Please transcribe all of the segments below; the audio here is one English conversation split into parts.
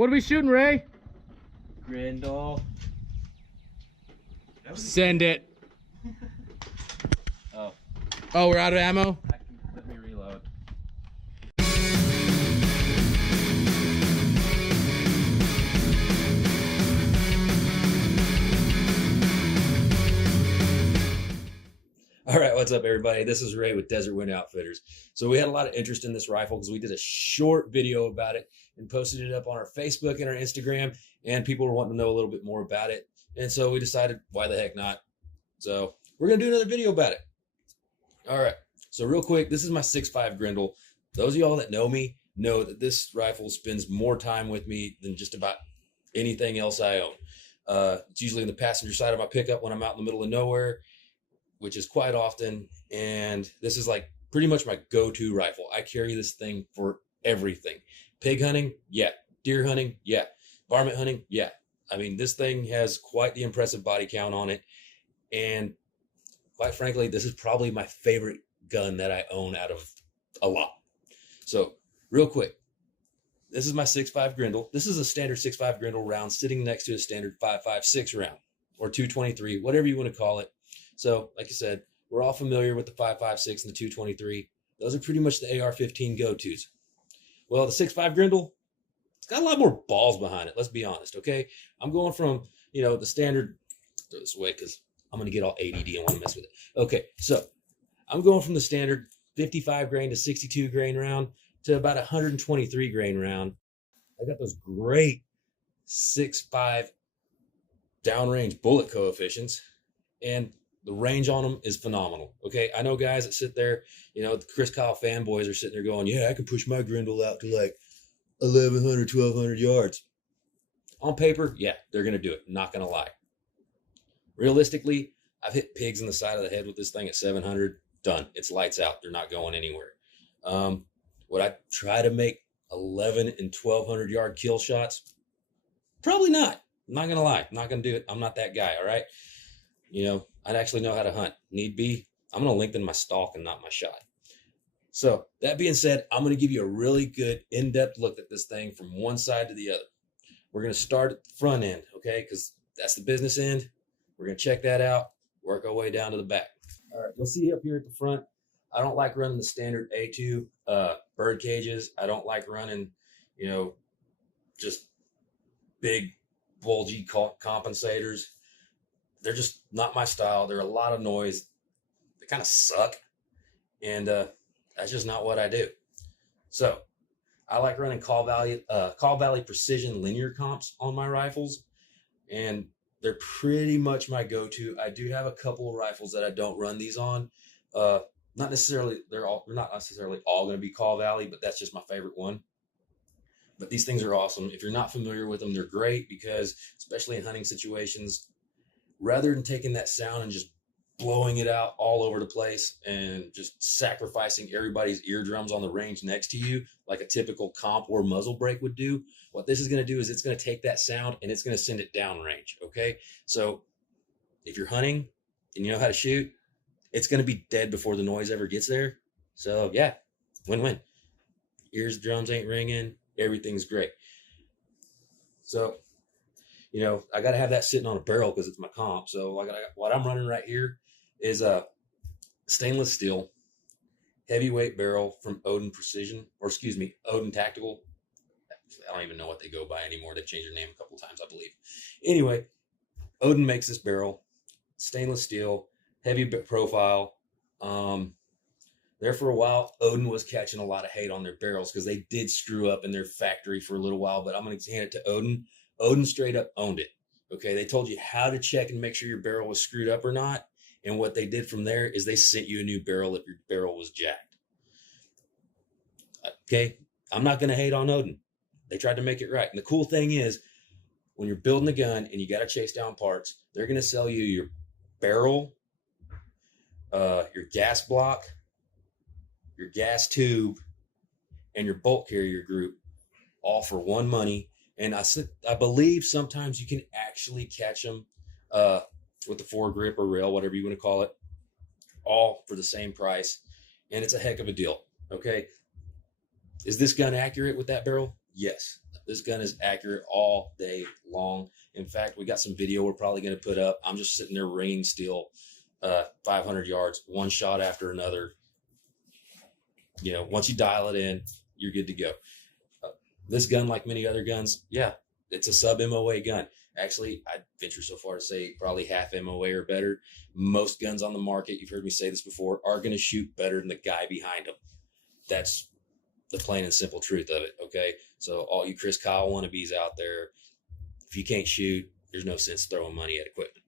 What are we shooting, Ray? Grendel. Send it. Oh. Oh, we're out of ammo? Let me reload. All right, what's up, everybody? This is Ray with Desert Wind Outfitters. So we had a lot of interest in this rifle because we did a short video about it and posted it up on our Facebook and our Instagram, and people were wanting to know a little bit more about it. And so we decided, why the heck not? So we're going to do another video about it. All right, so real quick, this is my 6.5 Grendel. Those of y'all that know me know that this rifle spends more time with me than just about anything else I own. It's usually in the passenger side of my pickup when I'm out in the middle of nowhere, which is quite often. And this is like pretty much my go-to rifle. I carry this thing for everything. Pig hunting, yeah. Deer hunting, yeah. Varmint hunting, yeah. I mean, this thing has quite the impressive body count on it. And quite frankly, this is probably my favorite gun that I own out of a lot. So real quick, this is my 6.5 Grendel. This is a standard 6.5 Grendel round sitting next to a standard 5.56 round or 223, whatever you want to call it. So, like I said, we're all familiar with the 5.56 and the 223. Those are pretty much the AR-15 go-tos. Well, the 6.5 Grendel, it's got a lot more balls behind it, let's be honest, okay? I'm going from, the standard, throw this away because I'm going to get all ADD and want to mess with it. Okay, so I'm going from the standard 55 grain to 62 grain round to about 123 grain round. I got those great 6.5 downrange bullet coefficients, and the range on them is phenomenal. Okay, I know guys that sit there, the Chris Kyle fanboys are sitting there going, yeah, I can push my Grendel out to like 1,100, 1,200 yards. On paper, yeah, they're going to do it. Not going to lie. Realistically, I've hit pigs in the side of the head with this thing at 700. Done. It's lights out. They're not going anywhere. Would I try to make 1,100 and 1,200 yard kill shots? Probably not. I'm not going to lie. I'm not going to do it. I'm not that guy, all right? I'd actually know how to hunt. Need be, I'm going to lengthen my stalk and not my shot. So that being said, I'm going to give you a really good in-depth look at this thing from one side to the other. We're going to start at the front end, okay? Because that's the business end. We're going to check that out, work our way down to the back. All right, you'll see up here at the front, I don't like running the standard A2 bird cages. I don't like running, just big, bulgy compensators. They're just not my style. They're a lot of noise. They kind of suck. And that's just not what I do. So I like running Call Valley Precision linear comps on my rifles. And they're pretty much my go-to. I do have a couple of rifles that I don't run these on. They're not necessarily all going to be Call Valley, but that's just my favorite one. But these things are awesome. If you're not familiar with them, they're great because, especially in hunting situations, rather than taking that sound and just blowing it out all over the place and just sacrificing everybody's eardrums on the range next to you like a typical comp or muzzle brake would do, what this is going to do is it's going to take that sound and it's going to send it downrange, okay? So if you're hunting and you know how to shoot, it's going to be dead before the noise ever gets there. So yeah, win-win. Drums ain't ringing, everything's great. So I got to have that sitting on a barrel because it's my comp. So what I'm running right here is a stainless steel heavyweight barrel from Odin Odin Tactical. I don't even know what they go by anymore. They've changed their name a couple of times, I believe. Anyway, Odin makes this barrel, stainless steel, heavy profile. There for a while, Odin was catching a lot of hate on their barrels because they did screw up in their factory for a little while, but I'm going to hand it to Odin. Odin straight up owned it. Okay, they told you how to check and make sure your barrel was screwed up or not. And what they did from there is they sent you a new barrel if your barrel was jacked. Okay, I'm not going to hate on Odin. They tried to make it right. And the cool thing is, when you're building a gun and you got to chase down parts, they're going to sell you your barrel, your gas block, your gas tube, and your bolt carrier group, all for one money. And I believe sometimes you can actually catch them with the foregrip or rail, whatever you want to call it, all for the same price. And it's a heck of a deal. Okay. Is this gun accurate with that barrel? Yes. This gun is accurate all day long. In fact, we got some video we're probably going to put up. I'm just sitting there ringing steel 500 yards, one shot after another. You know, once you dial it in, you're good to go. This gun, like many other guns, yeah, it's a sub MOA gun. Actually, I'd venture so far to say probably half MOA or better. Most guns on the market, you've heard me say this before, are going to shoot better than the guy behind them. That's the plain and simple truth of it, okay? So all you Chris Kyle wannabes out there, if you can't shoot, there's no sense throwing money at equipment.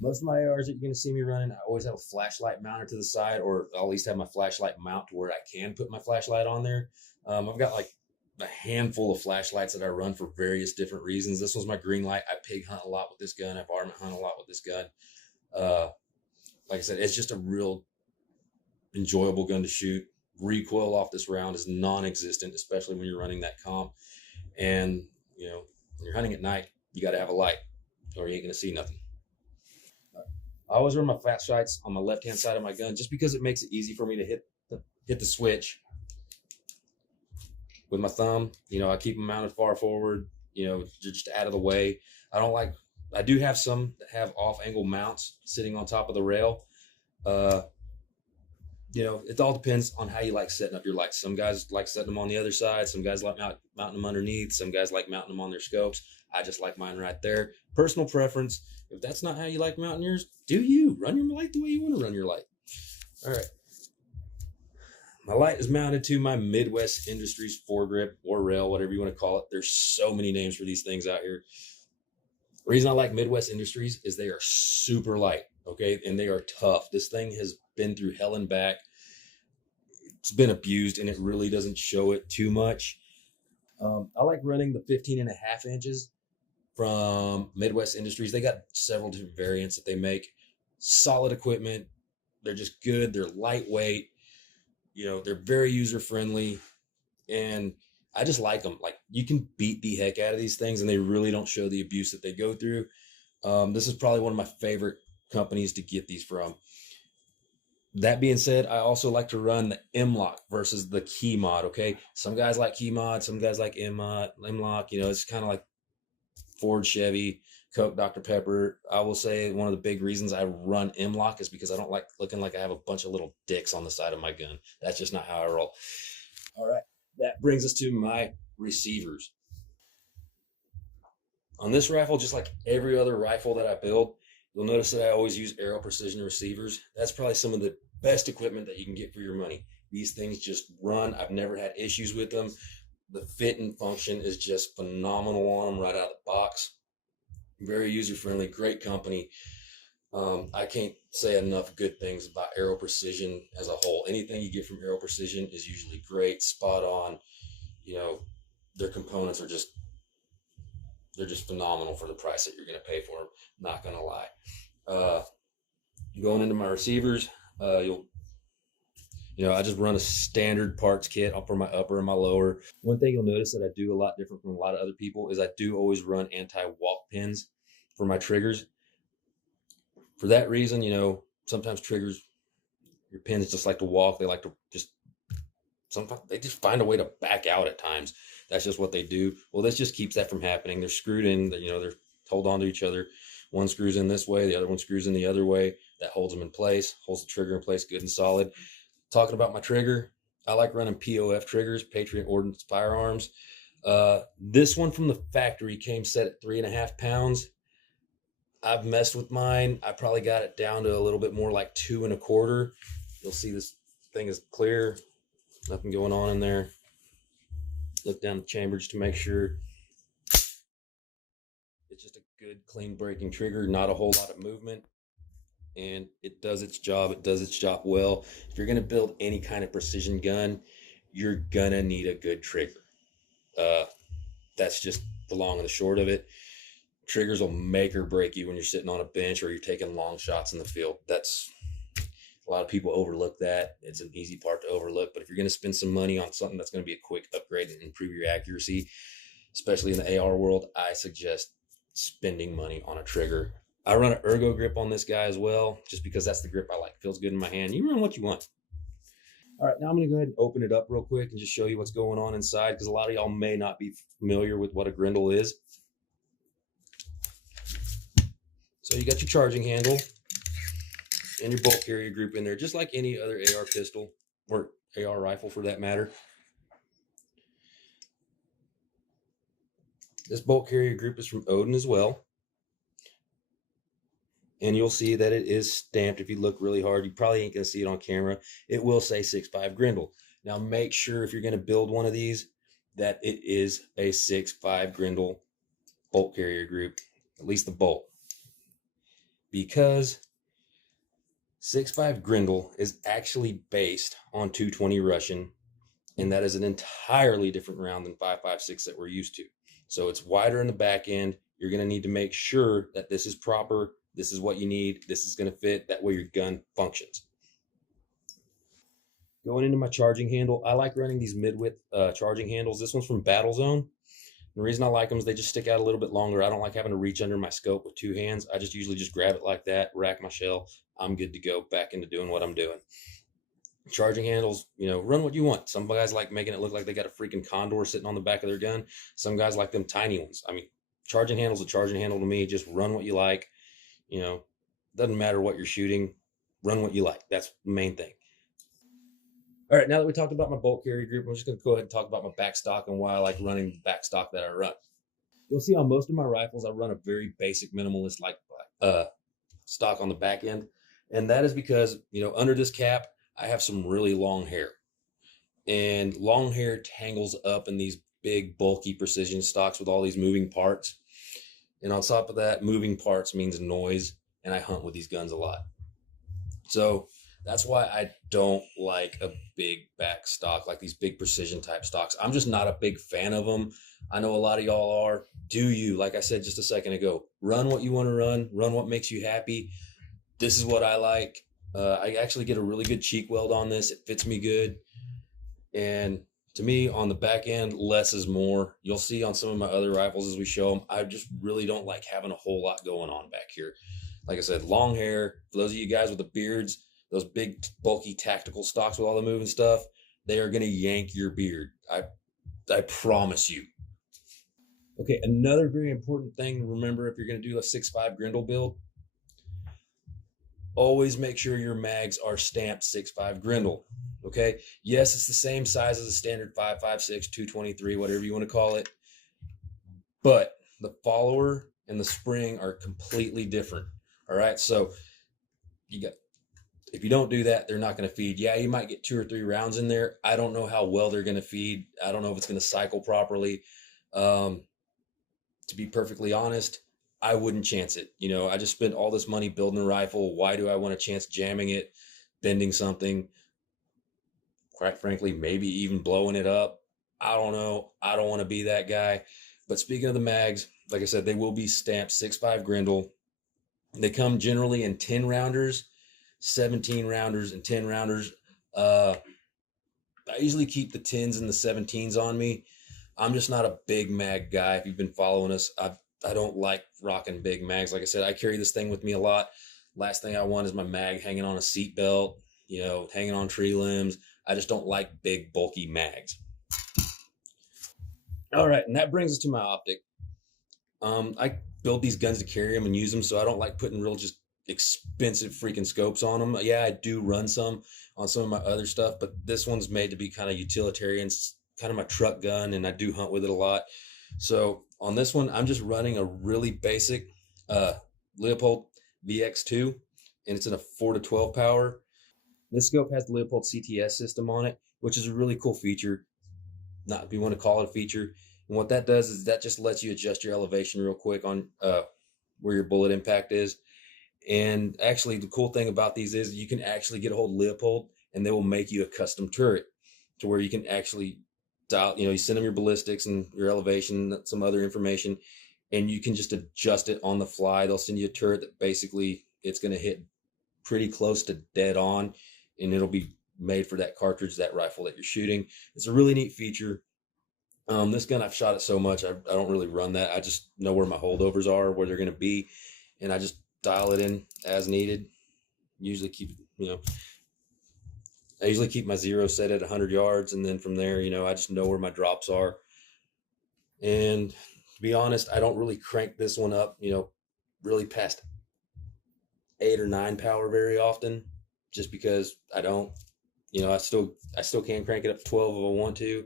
Most of my ARs that you're going to see me running, I always have a flashlight mounted to the side, or I'll at least have my flashlight mount to where I can put my flashlight on there. I've got like a handful of flashlights that I run for various different reasons. This was my green light. I pig hunt a lot with this gun. I varmint hunt a lot with this gun. Like I said, it's just a real enjoyable gun to shoot. Recoil off this round is non-existent, especially when you're running that comp. And, you know, when you're hunting at night, you got to have a light or you ain't going to see nothing. I always run my flashlights on my left-hand side of my gun just because it makes it easy for me to hit the switch with my thumb. You know, I keep them mounted far forward, you know, just out of the way. I do have some that have off-angle mounts sitting on top of the rail. You know, it all depends on how you like setting up your lights. Some guys like setting them on the other side. Some guys like mounting them underneath. Some guys like mounting them on their scopes. I just like mine right there. Personal preference. If that's not how you like mounting yours, do you. Run your light the way you want to run your light. All right. My light is mounted to my Midwest Industries foregrip or rail, whatever you want to call it. There's so many names for these things out here. The reason I like Midwest Industries is they are super light, okay? And they are tough. This thing has been through hell and back. It's been abused, and it really doesn't show it too much. I like running the 15.5 inches from Midwest Industries. They got several different variants that they make. Solid equipment. They're just good. They're lightweight. You know, they're very user-friendly, and I just like them. Like, you can beat the heck out of these things, and they really don't show the abuse that they go through. This is probably one of my favorite companies to get these from. That being said, I also like to run the M-Lock versus the Key Mod, okay? Some guys like Key Mod, some guys like M-Lock. You know, it's kind of like Ford, Chevy, Coke, Dr. Pepper. I will say one of the big reasons I run M-Lock is because I don't like looking like I have a bunch of little dicks on the side of my gun. That's just not how I roll. All right, that brings us to my receivers. On this rifle, just like every other rifle that I build, you'll notice that I always use Aero Precision receivers. That's probably some of the best equipment that you can get for your money. These things just run. I've never had issues with them. The fit and function is just phenomenal on them right out of the box. Very user-friendly, great company. I can't say enough good things about Aero Precision as a whole. Anything you get from Aero Precision is usually great, spot on. You know, their components are they're just phenomenal for the price that you're going to pay for them. Not going to lie. Going into my receivers, I just run a standard parts kit for my upper and my lower. One thing you'll notice that I do a lot different from a lot of other people is I do always run anti-walk pins for my triggers. For that reason, you know, sometimes triggers, your pins just like to walk. They like to sometimes they just find a way to back out at times. That's just what they do. Well, this just keeps that from happening. They're screwed in, you know, they're hold on to each other. One screws in this way, the other one screws in the other way. That holds them in place, holds the trigger in place good and solid. Talking about my trigger, I like running POF triggers, Patriot Ordnance Firearms. This one from the factory came set at 3.5 pounds. I've messed with mine. I probably got it down to a little bit more like 2.25. You'll see this thing is clear. Nothing going on in there. Look down the chamber just to make sure. It's just a good, clean breaking trigger, not a whole lot of movement. And it does its job. It does its job well. If you're going to build any kind of precision gun, you're going to need a good trigger. That's just the long and the short of it. Triggers will make or break you when you're sitting on a bench or you're taking long shots in the field. That's a lot of people overlook that. It's an easy part to overlook. But if you're going to spend some money on something that's going to be a quick upgrade and improve your accuracy, especially in the AR world, I suggest spending money on a trigger. I run an ergo grip on this guy as well, just because that's the grip I like. Feels good in my hand. You run what you want. All right, now I'm going to go ahead and open it up real quick and just show you what's going on inside, because a lot of y'all may not be familiar with what a Grendel is. So you got your charging handle and your bolt carrier group in there, just like any other AR pistol or AR rifle for that matter. This bolt carrier group is from Odin as well. And you'll see that it is stamped. If you look really hard, you probably ain't going to see it on camera. It will say 6.5 Grendel. Now make sure if you're going to build one of these that it is a 6.5 Grendel bolt carrier group, at least the bolt. Because 6.5 Grendel is actually based on 220 Russian, and that is an entirely different round than 5.56 that we're used to. So it's wider in the back end. You're going to need to make sure that this is proper. This is what you need. This is going to fit. That way your gun functions. Going into my charging handle, I like running these mid-width charging handles. This one's from Battle Zone. The reason I like them is they just stick out a little bit longer. I don't like having to reach under my scope with two hands. I just usually just grab it like that, rack my shell. I'm good to go back into doing what I'm doing. Charging handles, you know, run what you want. Some guys like making it look like they got a freaking condor sitting on the back of their gun. Some guys like them tiny ones. I mean, charging handle's a charging handle to me. Just run what you like. You know, doesn't matter what you're shooting. Run what you like. That's the main thing. All right, now that we talked about my bolt carrier group, I'm just going to go ahead and talk about my back stock and why I like running the back stock that I run. You'll see on most of my rifles, I run a very basic minimalist like stock on the back end. And that is because, you know, under this cap, I have some really long hair. And long hair tangles up in these big, bulky precision stocks with all these moving parts. And on top of that, moving parts means noise. And I hunt with these guns a lot. So that's why I don't like a big back stock, like these big precision type stocks. I'm just not a big fan of them. I know a lot of y'all are. Do you, like I said just a second ago, run what you want to run what makes you happy. This is what I like. I actually get a really good cheek weld on this. It fits me good. And to me, on the back end, less is more. You'll see on some of my other rifles as we show them, I just really don't like having a whole lot going on back here. Like I said, long hair. For those of you guys with the beards, those big, bulky tactical stocks with all the moving stuff, they are going to yank your beard. I promise you. Okay, another very important thing to remember if you're going to do a 6.5 Grendel build, always make sure your mags are stamped 6.5 Grendel. Okay, yes, it's the same size as a standard 5.56, 223, whatever you want to call it, but the follower and the spring are completely different. All right, so if you don't do that, they're not going to feed. Yeah, you might get 2 or 3 rounds in there. I don't know how well they're going to feed. I don't know if it's going to cycle properly. To be perfectly honest, I wouldn't chance it. You know, I just spent all this money building a rifle. Why do I want a chance jamming it, bending something? Quite frankly, maybe even blowing it up. I don't know. I don't want to be that guy. But speaking of the mags, like I said, they will be stamped 6.5 Grendel. They come generally in 10 rounders, 17 rounders, and 10 rounders. I usually keep the 10s and the 17s on me. I'm just not a big mag guy. If you've been following us, I don't like rocking big mags. Like I said, I carry this thing with me a lot. Last thing I want is my mag hanging on a seat belt, you know, hanging on tree limbs. I just don't like big, bulky mags. All right, and that brings us to my optic. I build these guns to carry them and use them, so I don't like putting real just expensive freaking scopes on them. Yeah, I do run some on some of my other stuff, but this one's made to be kind of utilitarian. It's kind of my truck gun, and I do hunt with it a lot. So on this one, I'm just running a really basic Leupold VX2, and it's in a 4-12 power. This scope has the Leupold CTS system on it, which is a really cool feature. Not if you want to call it a feature. And what that does is that just lets you adjust your elevation real quick on where your bullet impact is. And actually, the cool thing about these is you can actually get a hold of Leupold, and they will make you a custom turret to where you can actually dial, you know, you send them your ballistics and your elevation, some other information, and you can just adjust it on the fly. They'll send you a turret that basically it's going to hit pretty close to dead on, and it'll be made for that cartridge, that rifle that you're shooting. It's a really neat feature. This gun, I've shot it so much, I don't really run that. I just know where my holdovers are, where they're going to be, and I just dial it in as needed. Usually keep, you know, I usually keep my zero set at 100 yards, and then from there, I just know where my drops are. And to be honest, I don't really crank this one up, really past 8 or 9 power very often, just because I don't. I still can crank it up to 12 if I want to.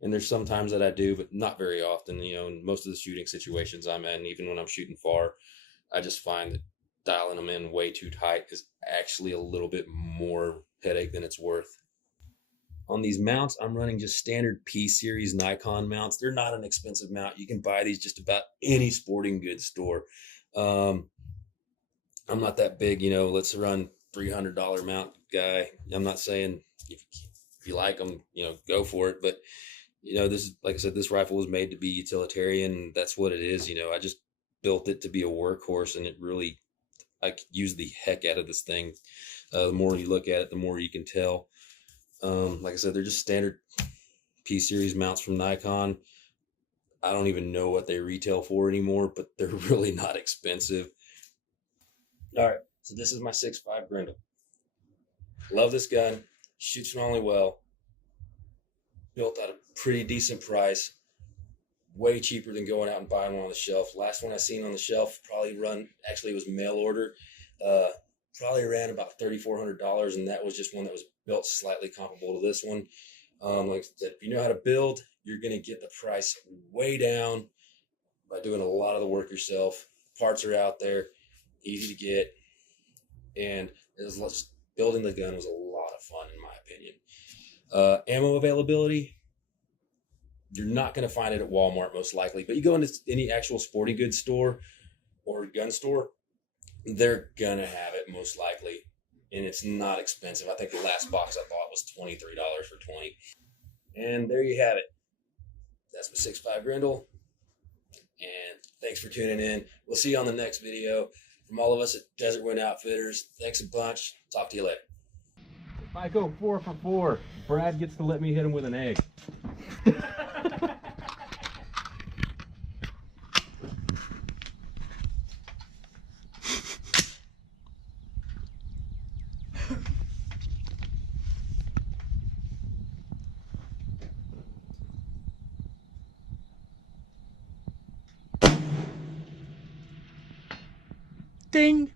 And there's some times that I do, but not very often, in most of the shooting situations I'm in, even when I'm shooting far, I just find that dialing them in way too tight is actually a little bit more headache than it's worth. On these mounts, I'm running just standard P series Nikon mounts. They're not an expensive mount. You can buy these just about any sporting goods store. I'm not that big, let's run $300 mount guy. I'm not saying if you like them, go for it. But, this is, like I said, this rifle was made to be utilitarian. That's what it is. I just built it to be a workhorse, and I could use the heck out of this thing. The more you look at it, the more you can tell. Like I said, they're just standard P series mounts from Nikon. I don't even know what they retail for anymore, but they're really not expensive. All right, so this is my 6.5 Grendel. Love this gun. Shoots phenomenally well. Built at a pretty decent price. Way cheaper than going out and buying one on the shelf. Last one I seen on the shelf it was mail order. Probably ran about $3,400, and that was just one that was built slightly comparable to this one. Like I said, if you know how to build, you're going to get the price way down by doing a lot of the work yourself. Parts are out there, easy to get, and building the gun was a lot of fun in my opinion. Ammo availability, you're not going to find it at Walmart most likely, but you go into any actual sporting goods store or gun store, they're going to have it most likely, and it's not expensive. I think the last box I bought was $23 for 20. And there you have it. That's my 6.5 Grendel, and thanks for tuning in. We'll see you on the next video. From all of us at Desert Wind Outfitters, thanks a bunch. Talk to you later. If I go 4 for 4, Brad gets to let me hit him with an egg. Ding.